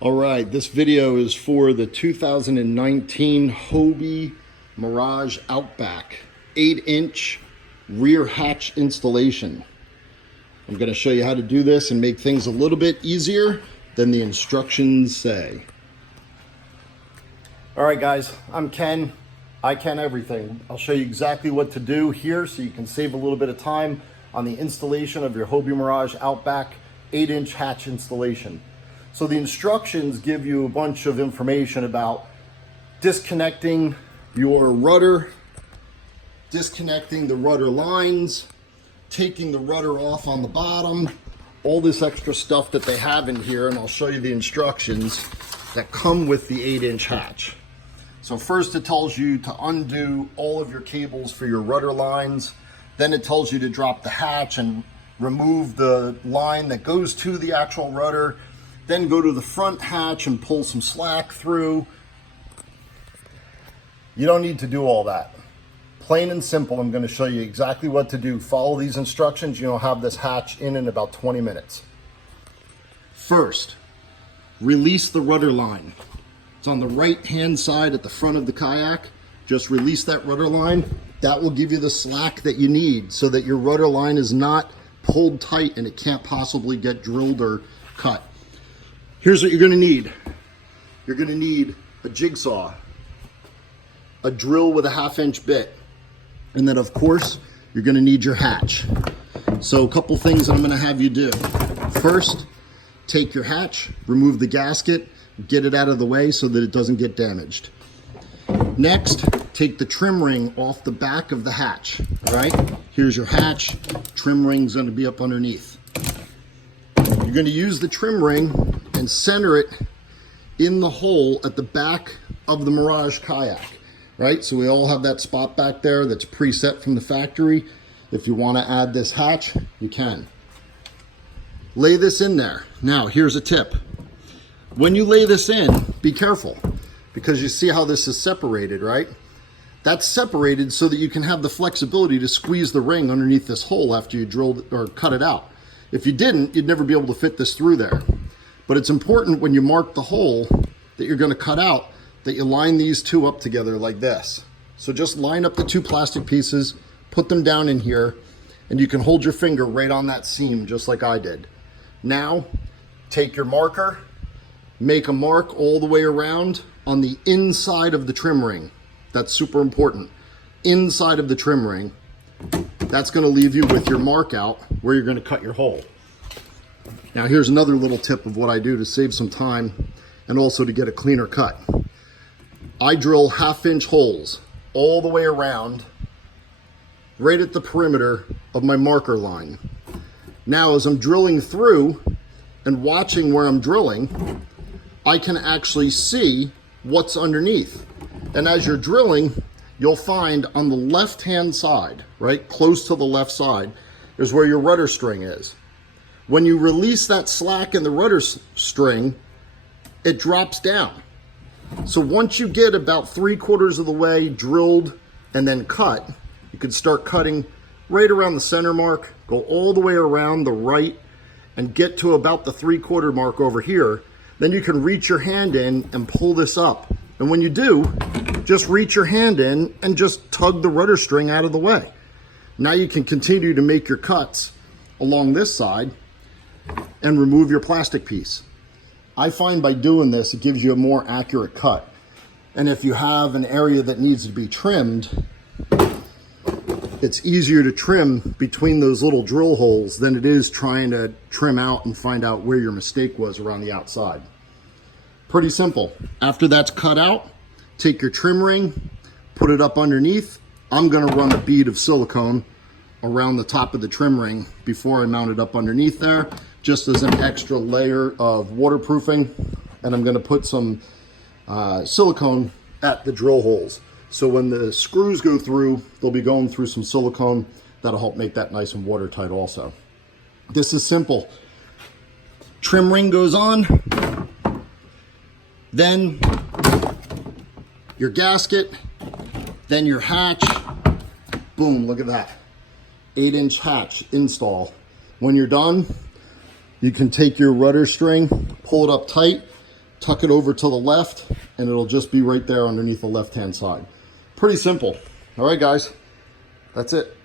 All right, this video is for the 2019 Hobie Mirage Outback 8-inch rear hatch installation. I'm going to show you how to do this and make things a little bit easier than the instructions say. All right, guys, I'm Ken. I can everything. I'll show you exactly what to do here so you can save a little bit of time on the installation of your Hobie Mirage Outback 8-inch hatch installation. So the instructions give you a bunch of information about disconnecting your rudder, disconnecting the rudder lines, taking the rudder off on the bottom, all this extra stuff that they have in here, and I'll show you the instructions that come with the 8-inch hatch. So first it tells you to undo all of your cables for your rudder lines. Then it tells you to drop the hatch and remove the line that goes to the actual rudder. Then go to the front hatch and pull some slack through. You don't need to do all that. Plain and simple, I'm going to show you exactly what to do. Follow these instructions, you'll have this hatch in about 20 minutes. First, release the rudder line. It's on the right hand side at the front of the kayak. Just release that rudder line. That will give you the slack that you need so that your rudder line is not pulled tight and it can't possibly get drilled or cut. Here's what you're going to need. You're going to need a jigsaw, a drill with a 1/2-inch bit, and then of course you're going to need your hatch. So a couple things that I'm going to have you do. First, take your hatch, remove the gasket, get it out of the way so that it doesn't get damaged. Next, take the trim ring off the back of the hatch. All right, here's your hatch. Trim ring's going to be up underneath. You're going to use the trim ring and center it in the hole at the back of the Mirage kayak, right? So we all have that spot back there that's preset from the factory. If you want to add this hatch, you can. Lay this in there. Now, here's a tip. When you lay this in, be careful, because you see how this is separated, right? That's separated so that you can have the flexibility to squeeze the ring underneath this hole after you drilled or cut it out. If you didn't, you'd never be able to fit this through there. But it's important when you mark the hole that you're going to cut out that you line these two up together like this. So just line up the two plastic pieces, put them down in here, and you can hold your finger right on that seam just like I did. Now, take your marker, make a mark all the way around on the inside of the trim ring. That's super important. Inside of the trim ring. That's going to leave you with your mark out where you're going to cut your hole. Now here's another little tip of what I do to save some time and also to get a cleaner cut. I drill 1/2-inch holes all the way around right at the perimeter of my marker line. Now as I'm drilling through and watching where I'm drilling, I can actually see what's underneath. And as you're drilling, you'll find on the left-hand side, right, close to the left side, is where your rudder string is. When you release that slack in the rudder string, it drops down. So once you get about 3/4 of the way drilled and then cut, you can start cutting right around the center mark, go all the way around the right, and get to about the 3/4 mark over here. Then you can reach your hand in and pull this up. And when you do, just reach your hand in and just tug the rudder string out of the way. Now you can continue to make your cuts along this side and remove your plastic piece. I find by doing this, it gives you a more accurate cut. And if you have an area that needs to be trimmed, it's easier to trim between those little drill holes than it is trying to trim out and find out where your mistake was around the outside. Pretty simple. After that's cut out, take your trim ring, put it up underneath. I'm going to run a bead of silicone around the top of the trim ring before I mount it up underneath there, just as an extra layer of waterproofing. And I'm going to put some silicone at the drill holes. So when the screws go through, they'll be going through some silicone. That'll help make that nice and watertight also. This is simple. Trim ring goes on, then your gasket, then your hatch. Boom, look at that. 8-inch hatch install. When you're done, you can take your rudder string, pull it up tight, tuck it over to the left, and it'll just be right there underneath the left-hand side. Pretty simple. All right, guys, that's it.